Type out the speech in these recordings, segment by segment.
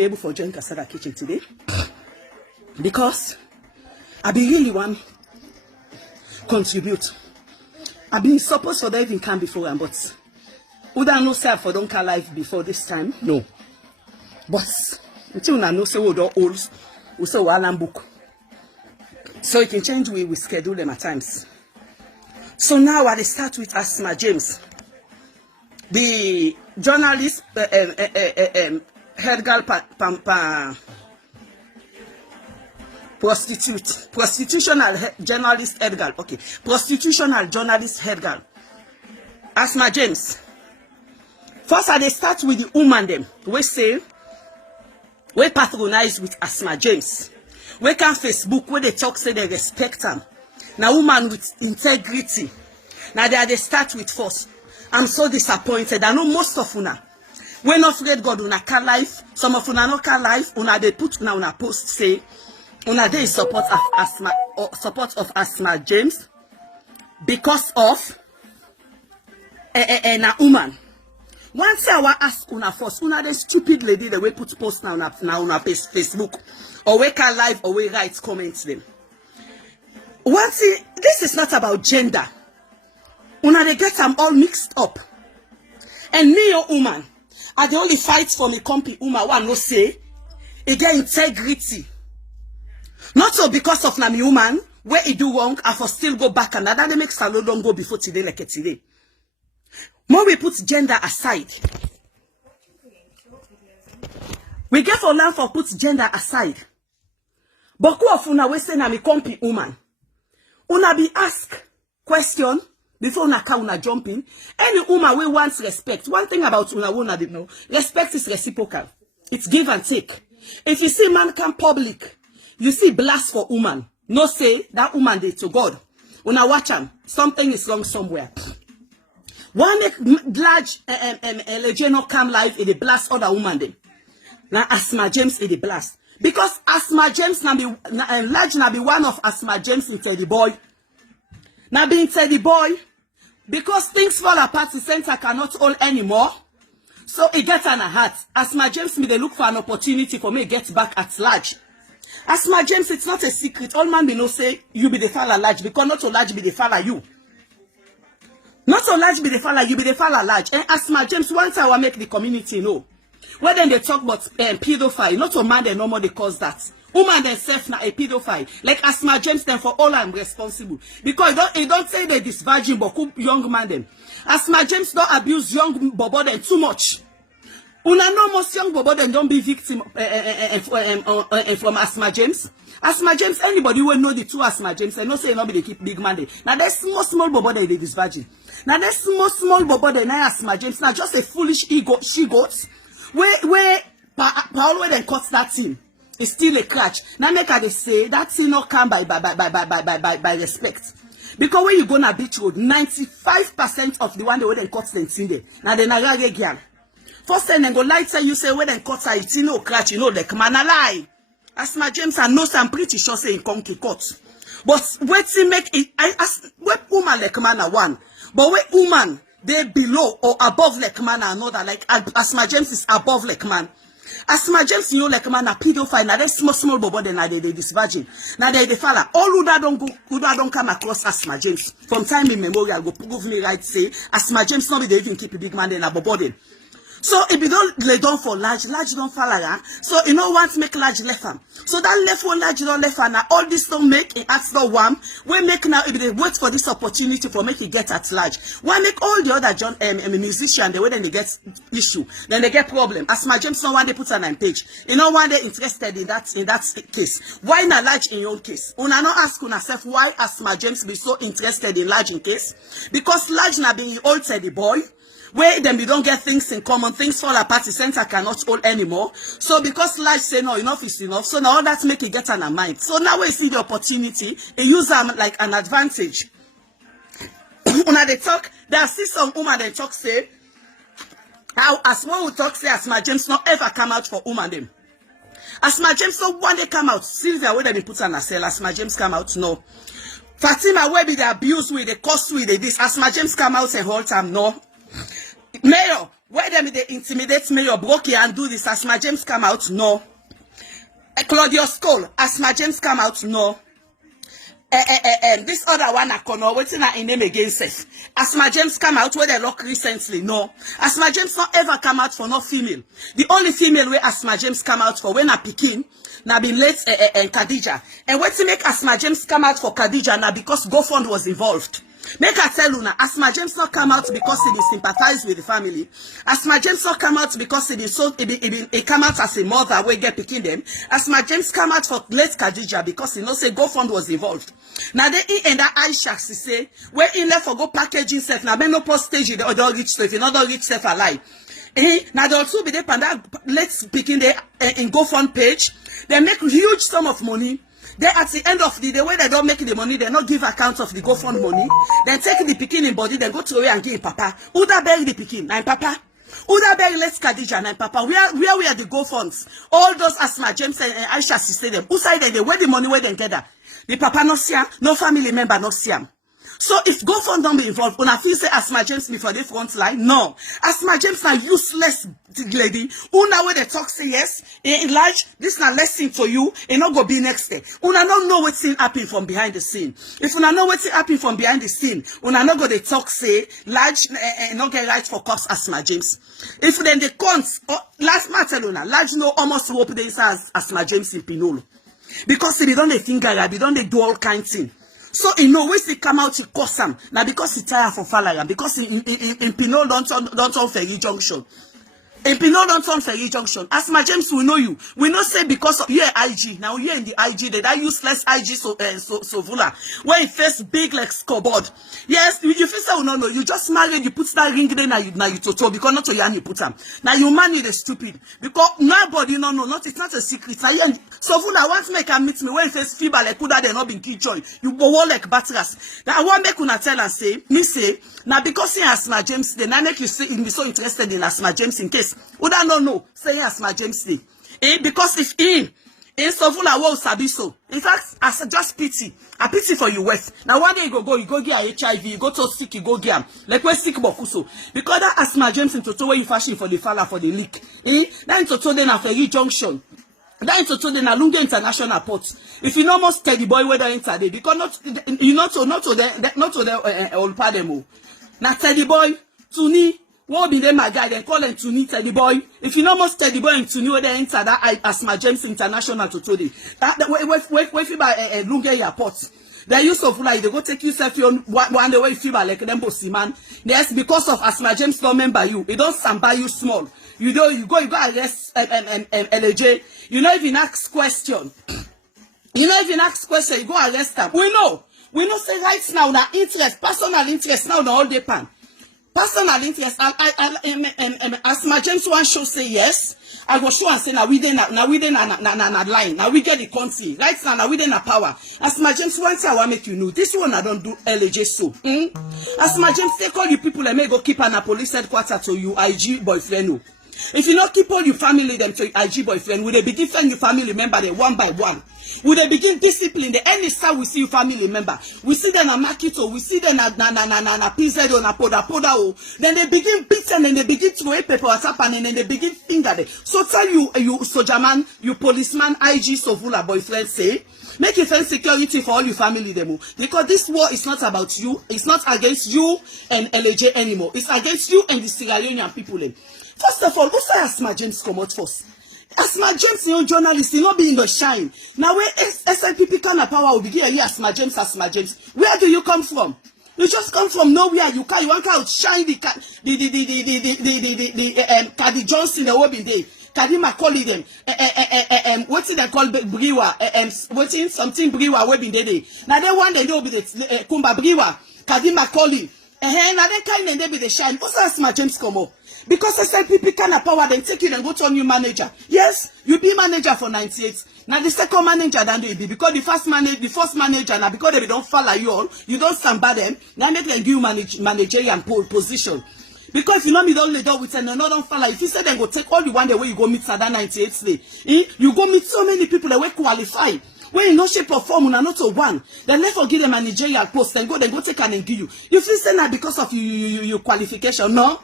me able for join Saga Kitchen today because I be really want contribute. I been supposed for that even come before, but would I know self for don't call live before this time? No. But until I know say we don't old, we say one book. So it can change we schedule them at times. So now I start with Asmaa James, the journalist, head girl, prostitutional journalist head girl. Okay, prostitutional journalist head girl. Asmaa James. First, I start with the woman them. We say, we patronize with Asmaa James. We can Facebook where they talk say they respect them. Now woman with integrity. Now they start with force. I'm so disappointed. I know most of una. We not afraid God una can life. Some of una not can life. Una they put una post say una they support of Asmaa James because of a woman. Once I want ask una first, una the stupid lady the way put post now on Facebook or we can live or we write comments them. Once this is not about gender. Una they get them all mixed up. And me your woman, I the only fight for me company woman one no say it get integrity. Not so because of na me woman where it do wrong, I for still go back and that makes salon don't go before today like today. More we put gender aside. We get for land for put gender aside. But who of una we say na me company woman? Una be ask question before una ka una jumping. Any woman we wants respect. One thing about una didn't know. Respect is reciprocal. It's give and take. If you see man come public, you see blast for woman. No say that woman did to God. Una watch him. Something is wrong somewhere. One large legend not come live in the blast other woman them. Now Asmaa James in the blast. Because Asmaa James na be large na be one of Asmaa James into the boy. Now being the boy. Because things fall apart, the center cannot hold anymore. So it gets on a heart. Asmaa James me they look for an opportunity for me to get back at large. Asmaa James, it's not a secret. All man be no say you be the fella large because not so large be the fella you. Not so large be the fella, you be the fella large. And Asmaa James, once I will make the community know. When then they talk about pedophile, not a man they no more they cause that. Woman themselves na a pedophile. Like Asmaa James then for all I'm responsible. Because it don't say they this virgin but young man them. Asmaa James don't abuse young bobo then too much. Una know most young bobo then don't be victim from Asmaa James. Asmaa James, anybody will know the two Asmaa James, and no say nobody keep big man. Now there's small bobo they this virgin. Now there's small bobo they now Asmaa James. Now just a foolish ego she goats. Where Paul then cuts that thing. It's still a crutch. Now make her they say that thing not come by respect. Because when you go na beach road, 95% of the one they then cut them in there. Now they na girl. First thing then go light say you say when then cut her it's no crutch, you know the man a lie. Asmaa James and no I'm pretty sure say in conky cut. But wait to make it I ask what woman like man a one. But wait woman they below or above like man another like Asmaa James is above like man. Asmaa James, you know, like man, a pedophile. Now they small bobo, then they this virgin. Now they fella. All who don't come across Asmaa James from time immemorial go prove me right. Say Asmaa James, nobody they even keep a big man then a bobo then. So if you don't lay down for large don't fall around. So you know once make large left hand. So that left one large don't left hand. Now all this don't make it at the one. We make now if they wait for this opportunity for make it get at large. Why make all the other musician the way then they get issue, then they get problem. Asmaa James no one they put on page. You know why they interested in that case. Why not large in your case? Una no ask yourself why Asmaa James be so interested in large in case? Because large na being altered the boy. Where then we don't get things in common, things fall apart, the center cannot hold anymore. So because life say no, enough is enough. So now all that make it get on a mind. So now we see the opportunity, it use them like an advantage. When they talk, there are some woman they talk say, how as one will talk say Asmaa James not ever come out for woman them. Asmaa James no one day come out. Sylvia where they put on a cell, Asmaa James come out, no. Fatima where be the abuse with the cost with this. Asmaa James come out and hold time, no. Mayor, Where them they intimidate me or broke and do this? Asmaa James come out? No. Claudius Cole, Asmaa James come out? No. This other one, Akono, waiting in name against it. Asmaa James come out where they lock recently? No. Asmaa James not ever come out for no female. The only female where Asmaa James come out for when I Pekin, na be late Khadija. And what to make Asmaa James come out for Khadija now because GoFund was involved. Make I tell you now, Asmaa James not come out because he sympathize with the family. Asmaa James not come out because he come out as a mother where get picking them. Asmaa James come out for late Khadija because he know say GoFund was involved. Now they and that Aisha say where in left for go packaging self. Now men no post stage they don't reach self, you know don't reach self alive. Now they also be there and let's picking there in GoFund page. They make huge sum of money. They at the end of the day, when they don't make the money, they not give accounts of the GoFund money. Then take the pikin in body, then go to away and give papa. Who that bury the pikin? Nine papa. Who that bury let's Khadija? Nine papa. Where are the GoFunds? All those Asmaa James and Aisha sister them. Who side they where the money where they get that? The papa no see am, no family member no see am. So if GoFund don't be involved, when I feel say Asmaa James before the front line, no. Asmaa James na useless lady. Una where they talk say yes, in large, this na lesson for you, and not go be next day. Una don't know what's happening from behind the scene. If una know what's happening from behind the scene, una not go they talk say large and not get right for cost Asmaa James. If then the cons last matter una large no almost hope they say Asmaa James in Pinolo. Because they don't they think they don't they do all kind of thing. So in no way they come out to cause them. Now because he tired for Falaga, because in Pinol don't turn Ferry Junction. In Pinol don't turn Ferry Junction. Asmaa James we know you. We know say because of yeah IG. Now you're in the IG, that useless IG Sovula. Where it first big like scoreboard. Yes, you feel say no, you just married, you put that ring there now you toto because not to yan you put them. Now you man is stupid. Because nobody no not it's not a secret. Now Sovula want to make a meet me when it says fever like could they not been killjoy. You go all like batteras. Now I want make una tell and say, me say, now because he Asmaa James, the name you say be so interested in Asmaa James in case. Would I not know? Say Asmaa James day. Because if in Sovula will sabi so. In fact, as just pity. I pity for you West. Now one day you go get HIV, you go to sick, you go get him. Like where sick bokuso. Because that Asmaa James in Toto where you fashion for the falla for the leak. That in Toto then after Ferry Junction. That in Toto then Lunga International Port. If you know most steady boy whether enter there, because not you not to the old pademo. Now Teddy boy, Tuni. What be them my guy? Then call them to Teddy boy. If you know most Teddy boy and to where they enter that Asmaa James International to today. That wait feel by Lunga Airport. They use of like they go take you selfie on one the way feel like them bossy man. Yes, because of Asmaa James don't remember you. It don't stand by you small. You go arrest LJ. You know even ask question. You know even ask question. You go arrest them. We know say right now na interest, personal interest now the all day pan. Personal interest, Asmaa James one show say yes. I go show and say now we dey na line. Now we get the country. Right now we dey na power. Asmaa James one say I want make you know. This one I don't do LJ so. Asmaa James take all you people and may go keep an police headquarters to you IG boyfriend no. If you not keep all your family them to IG boyfriend, will they begin friend your family member them one by one? Will they begin discipline the any side we see your family member? We see them na market or we see them na PZ or na poda oh. Then they begin beating and they begin to weigh paper what's happening and then they begin finger them. So tell you soldier man, you policeman, IG Sovula boyfriend say, make it fence security for all your family them. Because this war is not about you, it's not against you and LJ anymore. It's against you and the Sierra Leonean people them. First of all, who say Asmaa James come out first? Asmaa James, your journalist, you not be in the shine. Now where SIPP kind of power will begin here, Asmaa James. Where do you come from? You just come from nowhere. You want to outshine the Kadi Johnson the whole day. Kadi Macaulay them. What's it they call Briwa? What's in something Briwa where been day. Now they want they know be the Kumba Briwa. Kadi Macaulay. Now they kind and they be the shine. What's Asmaa James come up? Because SIPP kind of power, then take you and go to a new manager. Yes, you be manager for 98. Now the second manager then do be because the first manager now because they don't follow you all, you don't stand by them. Now they can give you managerial position. Because if you know me don't lay down with and don't follow. If you say then go take all you want the way you go meet that 98 day, you go meet so many people that will qualify. When you no shape or form, not to one, then let forget the managerial post, then go take and give you. You feel say now because of your qualification, no.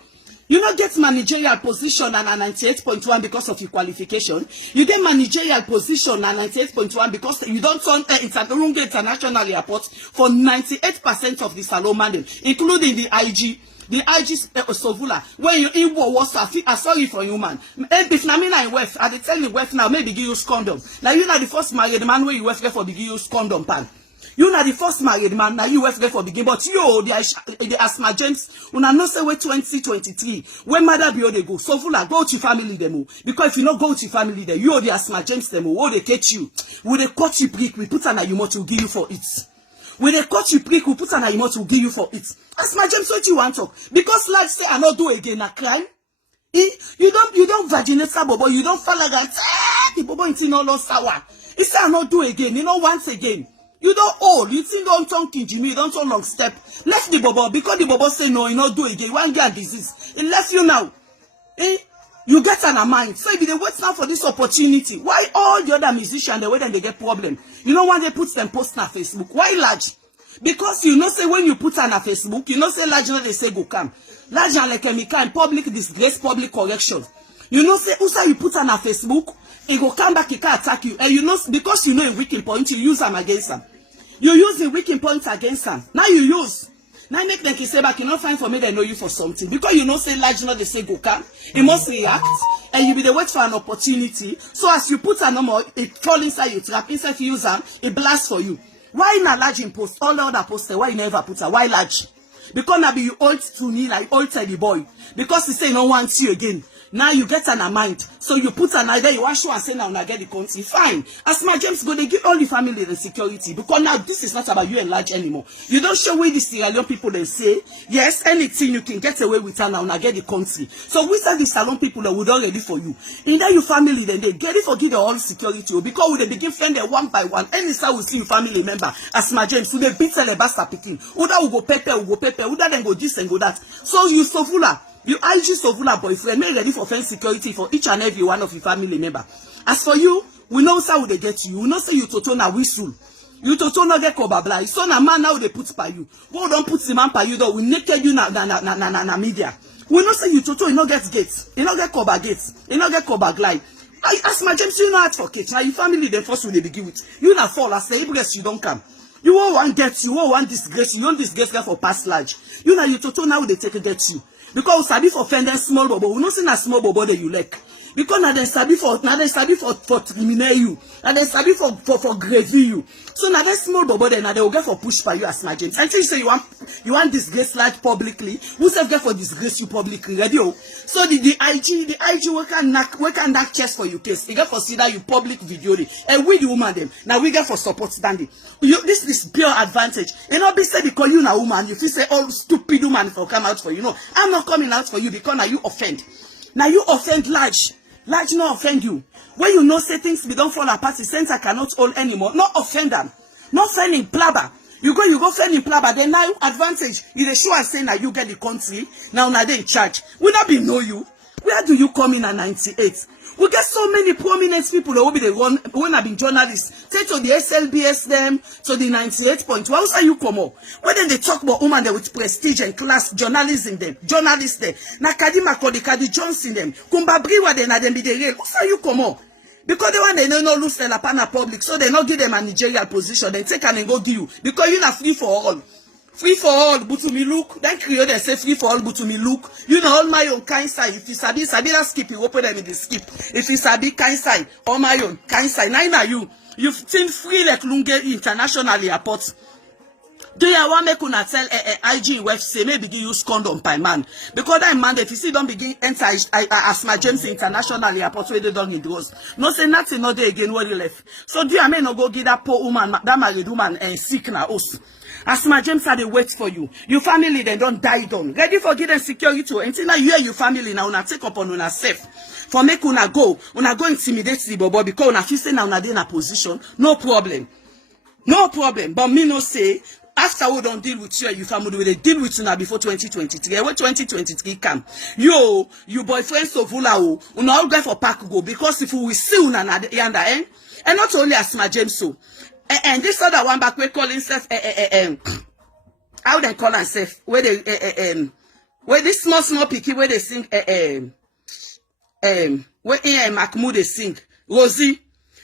You not get managerial position and a 98.1 because of your qualification. You get managerial position and 98.1 because you don't turn international airport for 98% of the salon mandate, including the IG. The IG Sovula, when you in war was sorry for you, man. If na me na in West, I tell you West now, maybe give use condom. Now you not the first married man where you West for the use condom pan. You not the first married man, now you West for begin, but you the Asmaa James, una no say wait 2023, when mother be they go. Sovula, go to family demo. Because if you not go to family there, you the Asmaa James demo, what they catch you, will they cut you prick, we put an ayumo to give you for it. When they cut you prick, we put an ayumo to give you for it. Asmaa James, what you want to? Because like say I not do again a crime. You don't vaginate bobo, you don't fall like that. The bobo into no loss sour. He say I not do again, you know once again. You don't old, you think don't turn King Jimmy, you don't turn long step. Left the bobo because the bobo say no, you not do again. You want get disease. It left you now. You get an mind. So if they wait now for this opportunity, why all the other musicians they wait and they get problem? You know when they put them post on Facebook? Why large? Because you know say when you put on a Facebook, you know say large they say go come. Large and like chemical in public disgrace, public correction. You know say also you put on a Facebook, it go come back, it can attack you. And you know because you know in weakening point, you use them against them. You use the weakening points against them. Now you use. Now make them say back, you not find for me they know you for something. Because you know say large they say go come. It must react. And you be the wait for an opportunity. So as you put a number, it fall inside your trap, inside you use them, it blasts for you. Why not large in post? All the other poster, why you never put her? Why large? Because now be you old to me like old teddy boy. Because he say no want you again. Now you get an mind. So you put an idea, you want to and say now get the country. Fine. Asmaa James go they give all the family the security. Because now this is not about you and large anymore. You don't show where the Sierra Leone people they say, yes, anything you can get away with her now get the country. So we say the salon people that would already for you. In that your family then they get it for give the all security. Because we they begin friend them one by one. Any side we see your family member, Asmaa James, so they beat the basta picking. Uda will go pepper, Uda then go this and go that. So you so fuller. You IG Sovula boyfriend, make ready for fence security for each and every one of your family member. As for you, we know how they get you. We know say you toto na whistle. You toto no get cover blind. So na man now they put by you. We don't put the man by you though. We naked you na media. We know say you toto you no get gates. You no get cover gates. You no get cover glide. I Asmaa James, you not advocate. Now your family then first will they begin with. You na fall as the bless you don't come. You won't want get you, won't want disgrace. You don't disgrace for past large. You know you toto now they take get you. Because sabi for offending small bobo, we not see a small bobo that you like. Because now they sabi for terminate you, now they sabi for gravy you. So now that small bobo then they will get for push by you as Asmaa James. Until you say you want disgrace large publicly, who say get for disgrace you publicly? Ready? So the IG we can knock chest for you case. You get for see that you public video and we the woman them. Now we get for support standing. This is pure advantage. You know, be said because you na woman, you feel say all stupid woman for come out for you. No, I'm not coming out for you because now you offend. Now you offend large. Large no offend you. When you know say things be don't fall apart, the center cannot hold anymore. Not offend them. Not offending plaba. You go offend in plaba. Then now advantage. You the show and say now you get the country. Now they in charge. We not be know you. Where do you come in at 98? We get so many prominent people that will be the one when have been journalists. Take to the SLBS them, to the 98.2. How say you come up? When they talk about women with prestige and class, journalism them, journalists them. Nakadima Kodikadi Johnson them. Kumbabriwa them na them be the real. How say you come up? Because they want they no lose the Lapana public, so they not give them a managerial position. They take and go give you. Because you not free for all. Free for all, but to me look. Then create and say free for all, but to me look. You know all my own kind side. If you sabi that skip, you open them in the skip. If you sabi kind side, all my own kind side. Now you. You've seen free like Lunge internationally airport. Do you want me to tell IG web say maybe use condom by man? Because that man if you see don't begin enter Asmaa James internationally airport where they don't need those. No say nothing no day again where you left. So do you mean no go give that poor woman, that married woman sick na us? Asmaa James had to wait for you. Your family then don't die done. Ready for getting security until now you and your family now una take up on una safe. For make una go intimidate the bobo because una feel say now una dey in a position. No problem. No problem. But me no say after we don't deal with you and your family, we deal with you now before 2023. When 2023 come, you boyfriend Sovula una all go for park go because if we see una na the end and not only Asmaa James so. And this other one back we call himself how they call himself where they Where this small picky where they sing where Mahmoud they sing. Rosie,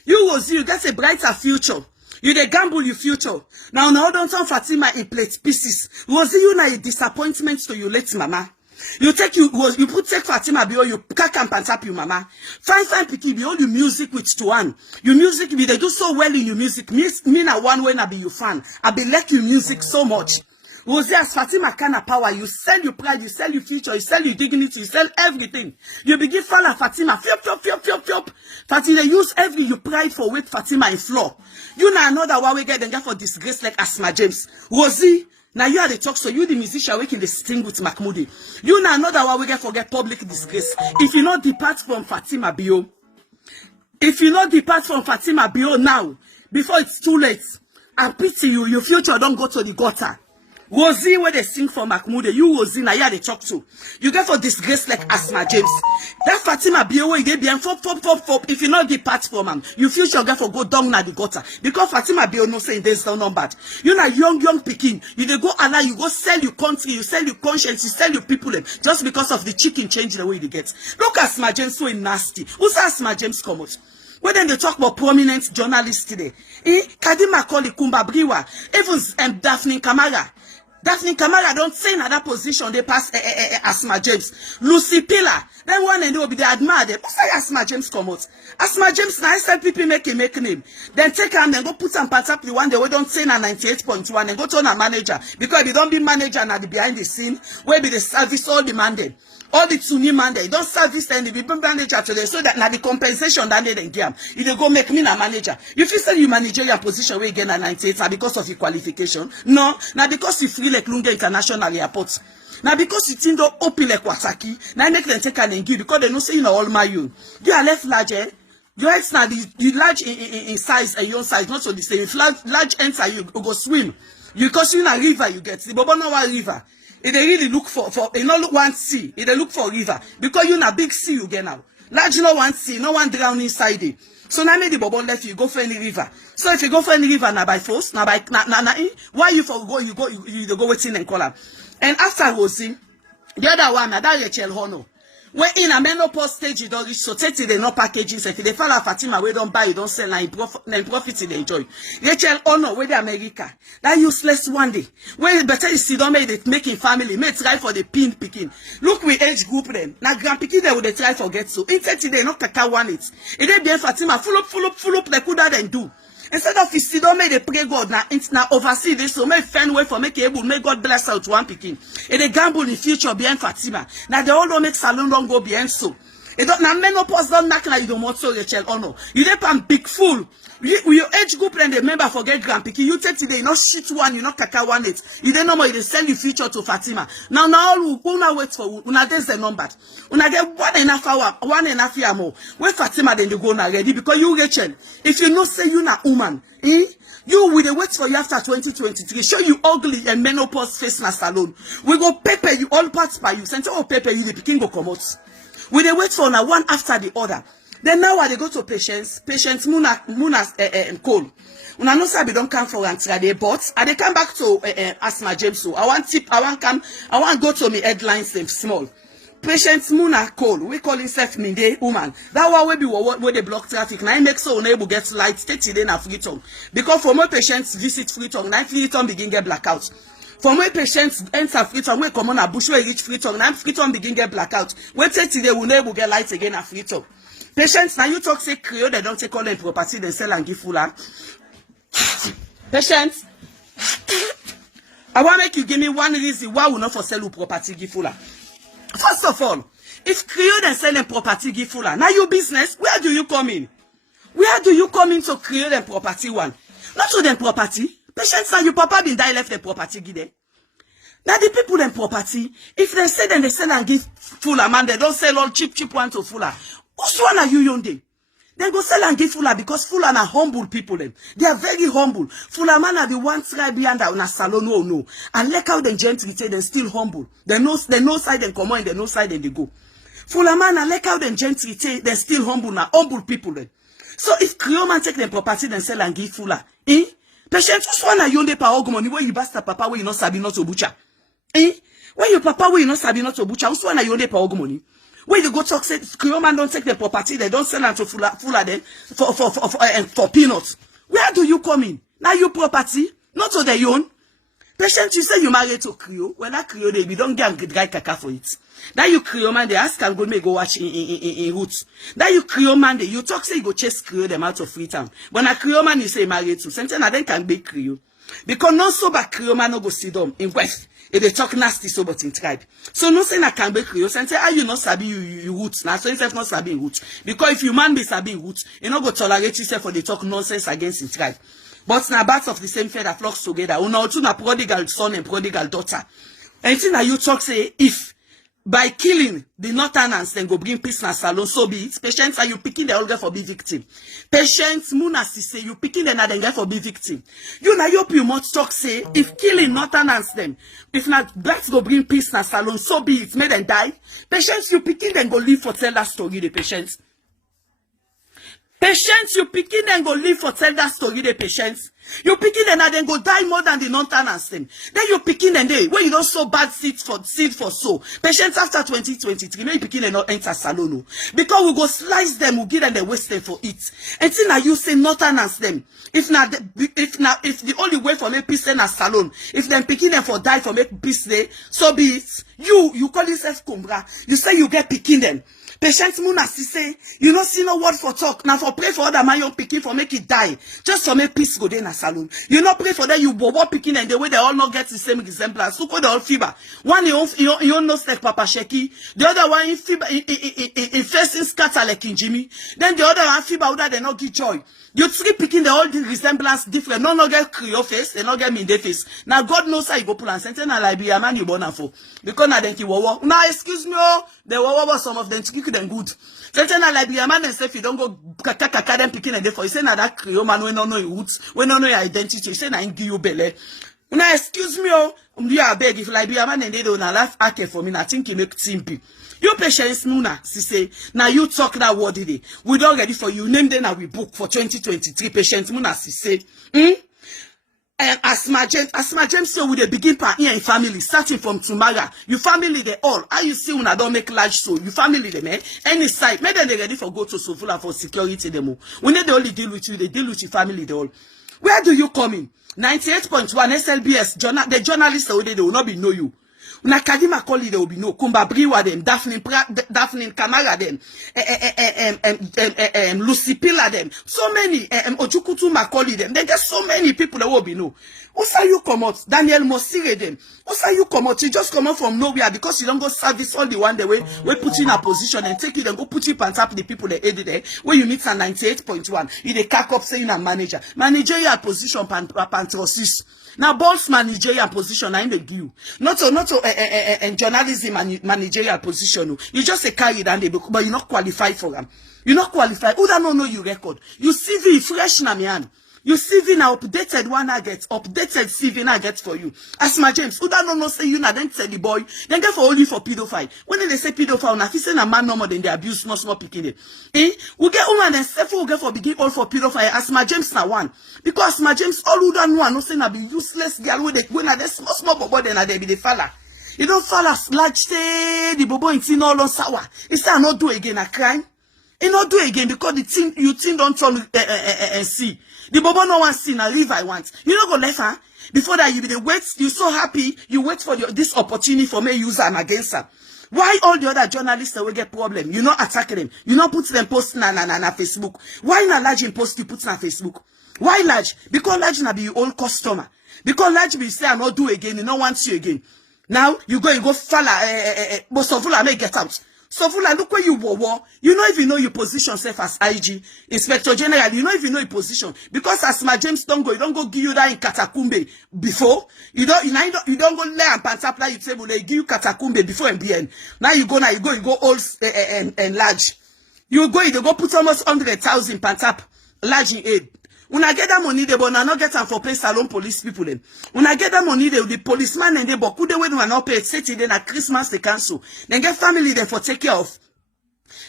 you get a brighter future. You dey gamble your future. Now don't turn Fatima in plate pieces. Rosie, you na a disappointment to your late mama. You take Fatima be all you cack and pantap you mama. Fine picky be all your music with Tuan. Your music be they do so well in your music. Me na one when I be your fan. I be like your music so much. Rosie, as Fatima kind of power, you sell your pride, you sell your future, you sell your dignity, you sell everything. You begin fall at Fatima, fiop. Fatima, use every your pride for weight Fatima in floor. You know another one we get for disgrace like Asmaa James. Rosie, now you are the talk, so you the musician waking the sting with Mahmoudi. You know another one we get forget public disgrace. If you not depart from Fatima Bio, now, before it's too late, I pity you, your future don't go to the gutter. Rosie, where they sing for Mahmoud, you Rosie, now you they talk to. You get for disgrace like Asmaa James. That Fatima Bio, they be and fop. If you not depart from him, you future get for go down na the gutter. Because Fatima Bio no say there's no bad. You na young picking. You they go allow, you go sell your country, you sell your conscience, you sell your people just because of the chicken change the way they get. Look at Asmaa James so nasty. Who's Asmaa James come out? When then they talk about prominent journalists today. Kadima Koli Kumba Briwa, even Daphne Kamara. Daphne Kamara don't say in that position they pass Asmaa James. Lucy Pillar. Then one and they will be the admired. What's that Asmaa James come out? Asmaa James now I people make name. Then take her and then go put some parts up the one they will don't say na 98.1 and go to a manager. Because if you don't be manager now the behind the scene, where be the service all demanded. All the Sunni man they don't service and the people manager today so that now the compensation that they give them. If they go make me a manager. If you say you managerial position where you get a 98 because of your qualification. No, now because you free like Lunga International Airport. Now because you think don't open like Wasaki, now they can take an give because they don't say you know all my you. You are left large, eh? Your heads now you large in size and your size, not so the same. Large enter you go swim. Because you in a river you get. The Bobo no river. If they really look for you not look one sea, if they look for river, because you na big sea you get now. Large no one sea, no one drown inside it. So now the bubble left you go for any river. So if you go for any river now by force, now by why you for go you go waiting and call her. And after Rosie, the other one now that Rachel Hono. When in a menopause stage you don't reach, so take they no packaging. So if they follow Fatima, we don't buy, you don't sell, and profit they enjoy. Rachel Ono, where the America, that useless one day. When better you see don't make it making family, may try for the pin picking. Look we age group them. Now grand picking they would they try forget so. Instead they not kaka one it. If they be Fatima full up, they could then do. Instead of you see don't make they pray God now oversee this so make find way for make able make God bless out one picking. If they gamble in future behind Fatima. Now they all don't make salon don't go behind so. It don't now menopause don't knock like you don't want so Rachel or no. You dey pan big fool. Your age group and the member forget grandpicky. You take today, you not shit one, you not kaka one it. You don't know more, you send your future to Fatima. Now all una wait for una there's the number. Una get 1.5 hour, 1.5 year more. Where Fatima then you go now ready because you Rachel. If you not say you na woman, you will wait for you after 2023. Show you ugly and menopause face na salon. We go pepper you all parts by you. Send oh pepper you the picking go come out. We they wait for now one after the other. Then now when they go to patients Muna call. Una no sabi don't come for answer they but and they come back to Asmaa James. So I want go to me headlines them small. Patients Muna call. We call himself Minde woman. That one will be where they block traffic. Now make so unable get light. Take it in a Freetown. Because for more patients visit Freetown, now Freetown begin get blackout. For more patients enter Freetown, we come on a bush where reach Freetown, now Freetown begin get blackout. We take today will never get light again at Freetown. Patients, now you talk say Creole, they don't take all their property, they sell and give fuller. Patients, I want to make you give me one reason why we not for sell your property give fuller. First of all, if Creole they sell them property give fuller, now your business, where do you come in? Where do you come in to create them property one? Not to them property. Patients, now your papa been die left the property give them. Now the people them property, if they say then they sell and give fuller, man, they don't sell all cheap one to fuller. Whose one are you yonde? They go sell and give fuller because fuller are humble people them. They are very humble. Fuller man are the one tribe behind that on a salon no. And like how the gentry say they still humble. They no side and come on, they no side and they go. Fuller man and like how the gentry say they still humble now. Humble people them. So if Creole man take them property then sell and give fuller, Patient whose one are yonde pa og money where you basta papa where you not sabi not to butcher. Eh? When your papa will not sabi not to butcher, also when you only pay money. When you go talk, say Creole man don't take the property, they don't sell them to fuller then for peanuts. Where do you come in? Now you property, not to the own. Patient, you say you married to Creole. When that Creole, they don't get a guy kaka for it. That you Creole man, they ask and go make go watch in roots. That you Creole man, you talk say you go chase Creole them out of Freetown. When a Creole man you say married to, something that then can be Creole. Because no sober Creole man no go sit down in West. If they talk nasty so but in tribe. So no saying I can be Creole. Say, are you not sabi you roots? Now so yourself not sabi roots. Because if you man be sabi roots, you not go tolerate yourself for they talk nonsense against in tribe. But now birds of the same feather flocks together. Una two na prodigal son and prodigal daughter. Anything that you talk say if by killing the northerners then go bring peace na salon, so be it. Patients are you picking the older for be victim. Patients Muna say you picking the other for be victim. You na you must talk say if killing northerners then if not blacks go bring peace na salon, so be it. May them die. Patients you picking then go live for tell that story the patients. Patients, you picking and go live for tell that story, the patients. You picking and then go die more than the non-tenants them. Then you picking and they, when you don't sow bad seed for sow. Patients after 2023, maybe picking and not enter salon. Because we go slice them, we give them the waste them for it. And see now you say non-tenants them. If the only way for make peace then a salon, if them picking them for die for make peace day, so be it. You call yourself Kumbra. You say you get picking them. Patients Muna say, you don't see no word for talk. Now for pray for other man young picking for make it die. Just for make peace go there in a saloon. You not pray for them, you bobo picking and the way they all not get the same resemblance. So they all fever. One you no like Papa Sheki. The other one in fever in facing scatter like in Jimmy. Then the other one fever other they not get joy. You three picking the all the resemblance different. No get Creole face, they not get me face. Now God knows how you go pull and send na like be a man you born for. Because now then ki wawa. Now excuse me, the wawa some of them kick them good. Send na like be a man and say if you don't go kaka them picking a day for you say na that Creole man we don't know your roots, we don't know your identity. You say na give you belly. Now excuse me, you are beg if like be a man and they don't laugh ake for me. I think you make simple. Your patience Muna, she say, now you talk that word today. We don't ready for you. Name them and we book for 2023. Patience Muna, she say, Asmaa James say with the begin part here in family, starting from tomorrow. You family they all. How you see when I don't make large so you family them, eh? Any side, maybe they ready for go to Sofula for security demo. When they only deal with you, they deal with your family they all. Where do you come in? 98.1 SLBS, the journalists they will not be know you. Una Kadima Koli there will be no Kumba Briwa them, Daphne Kamara them, Lucy Pilla them, so many Ojukutu Makoli them. Then there's so many people that will be no. Also you come out, Daniel Mosire them. Also you come out, you just come out from nowhere because you don't go service all the one the way we put you in a position and take it and go put you on top of the people that aided there. Where you meet a 98.1, you the cack up saying a manager. Managerial position pantrosis. Now, boss managerial position, I give you. Not to journalism managerial position. You just a carry down the book, but you're not qualified for them. You're not qualified. Who don't know you record? You CV fresh na me hand. You CV na updated one I get. Updated CV na get for you. Asmaa James, who don't know say you na then tell the boy. Then get for only for pedophile. When they say pedophile, na say na man no more than they abuse small picking it. We get woman and say we get for begin all for pedophile. Asmaa James na one. Because Asmaa James all who don't know no say na be useless girl with the when na small bobo then na they be the fella. You don't fall large say the bobo in tin all on sour. He say I not do again a crime. He not do again because the thing you think don't turn and see. The bobo no one see now leave I want. You don't go left, huh? Before that you be the wait, you so happy, you wait for this opportunity for me use and against her. Why all the other journalists will get problem? You not attacking them. You not put them post na Facebook. Why not large in post you put na Facebook? Why large? Because large na be your old customer. Because large be say I not do again, you not want you again. Now you go falla but Sofula may get out. Sofula, look where you were. You know if you know your position self as IG, Inspector General, you know if you know your position. Because Asmaa James don't go give you that in Katakumbe before. You don't go lay and pantapla you table, they give you Katakumbe before MBN. Now you go old and large. You go put almost 100,000 pantap large in aid. When I get that money, they will not get them for pay salon police people. When I get that money, the policeman and they but could they wait when not pay city then at Christmas they cancel. Then get family there for take care of.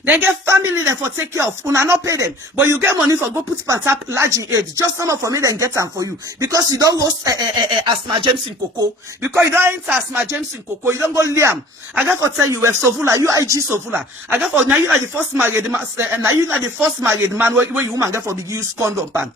Then get family them for take care of. Una not pay them, but you get money for go put pants up large in age. Just some for me then get them for you because you don't roast Asmaa James in cocoa. Because you don't enter Asmaa James in cocoa. You don't go Liam. I got for tell you, Sovula, you IG Sovula. I got for now you are the first married man. Now you are the first married man where you woman get for big use condom pan.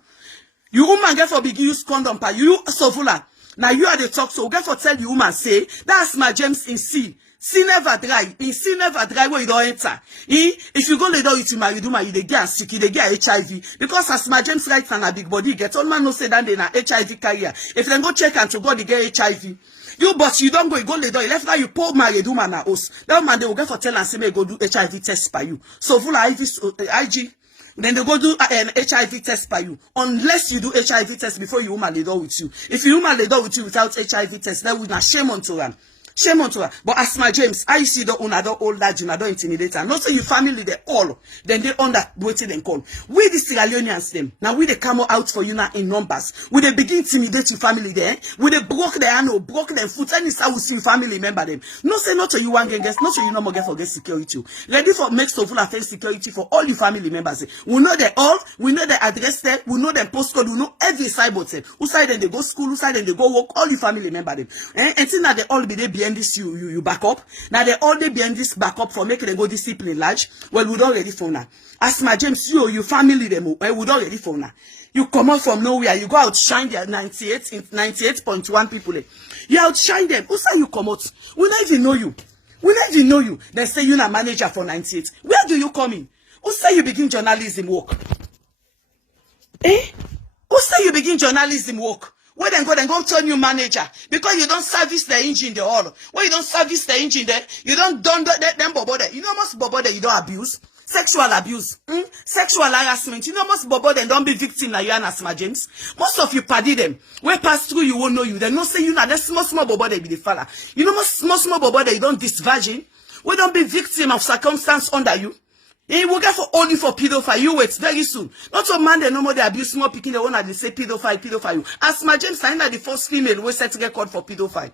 You woman get for big use condom pan. You Sovula. Now you are the talk so get for tell you woman say that's Asmaa James in C. See never dry. In see never dry where you don't enter. If you go lay down with you married woman, you they get sick, you they get HIV. Because Asmaa James right and a big body get all man no say that they na HIV carrier. If they go check and to God they get HIV. You but you don't go lay down. You left now you poor married woman na house. That man they will get for tell and say me go do HIV test by you. So full of IG. Then they go do an HIV test by you. Unless you do HIV test before you woman lay down with you. If you woman lay down with you without HIV test, then we not shame on to them. Shame on to her. But Asmaa James, I see the owner, don't hold that, you don't intimidate her. Not say you family, they all. Then they under waiting and call. We the Sierra Leoneans them. Now we they come out for you now in numbers. We they begin intimidate your family there. We they broke their hand or broke their foot. And it's how we see your family member them. No say not to you one guest, not to you no more get for get security. Ready for make so full affairs security for all your family members. We know they all, we know their address there, we know their postcode, we know every side but them. Who side then they go school, who side then they go work, all your family member them. And see now they all be there behind this you back up. Now they all they behind this back up for making them go discipline large. Well, we don't ready for now. Asmaa James, you family them, we don't ready for now. You come out from nowhere, you go outshine their 98.1 people. You outshine them. Who say you come out? We don't even know you. We don't even know you. They say you're a manager for 98. Where do you come in? Who say you begin journalism work? Who say you begin journalism work? Where then go turn you manager because you don't service the engine the all. When you don't service the engine there, you don't them bobo there. You know most bobo there you don't abuse. Sexual abuse, sexual harassment. You know most bobo then don't be victim like you and Asmaa James. Most of you paddy them. Where pass through you won't know you. They not say you now that small bobo there be the fella. You know most small bobo there you don't this virgin. We don't be victim of circumstance under you. He will get for only for pedophile. You wait very soon. Not so man they no more they abuse small picking the one that they say pedophile you. Asmaa James signed that the first female we set record for pedophile.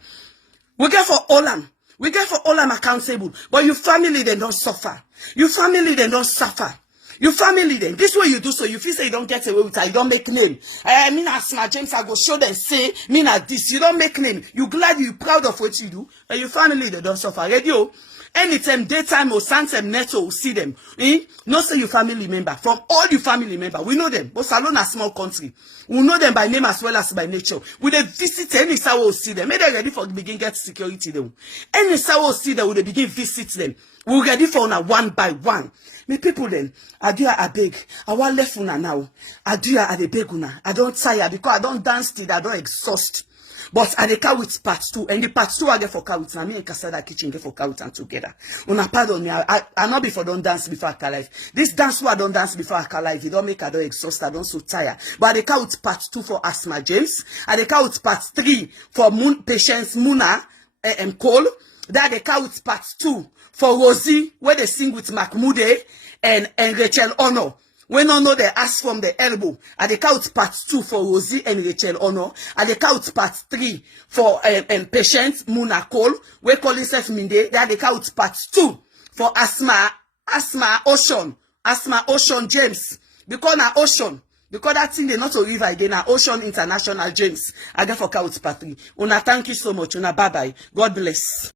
We get for all them. We get for all them accountable. But your family they don't suffer. Your family they don't suffer. Your family then. This way you do so you feel say you don't get away with it. You don't make name. I mean Asmaa James I go show them say me not this. You don't make name. You glad you proud of what you do. And your family they don't suffer. Radio. Anytime, daytime or Santem Neto will see them. Not say your family member. From all your family member. We know them. But Salon a small country. We know them by name as well as by nature. We they visit any sour will see them. May they ready for begin get security them. Any sour will see them. We they begin visit them. We ready for una one by one. Me people then, adia I beg. I want left una now. Adia I beg una. I don't tire because I don't dance till I don't exhaust. But I dey car with part 2, and the part 2 I get for car with. Now me and Kasada kitchen get for car with and together. Una pardon me, I not before don't dance before I can life. This dance who I don't dance before I can life. It don't make I don't exhaust, I don't so tired. But I dey car with part 2 for Asmaa James. I dey car with part 3 for Patience Muna and Cole. Then I dey car with part 2 for Rosie, where they sing with Mahmoude and Rachel Honor. When Honor they ask from the elbow, I dey count part 2 for Rosie and Rachel Honor. I dey count part 3 for Patience Muna Cole. We call himself Minde. Then I dey count part 2 for Asmaa Ocean James. Because na Ocean. Because that thing they not a river again, na Ocean International James. I get for count part 3. Una thank you so much. Una bye bye. God bless.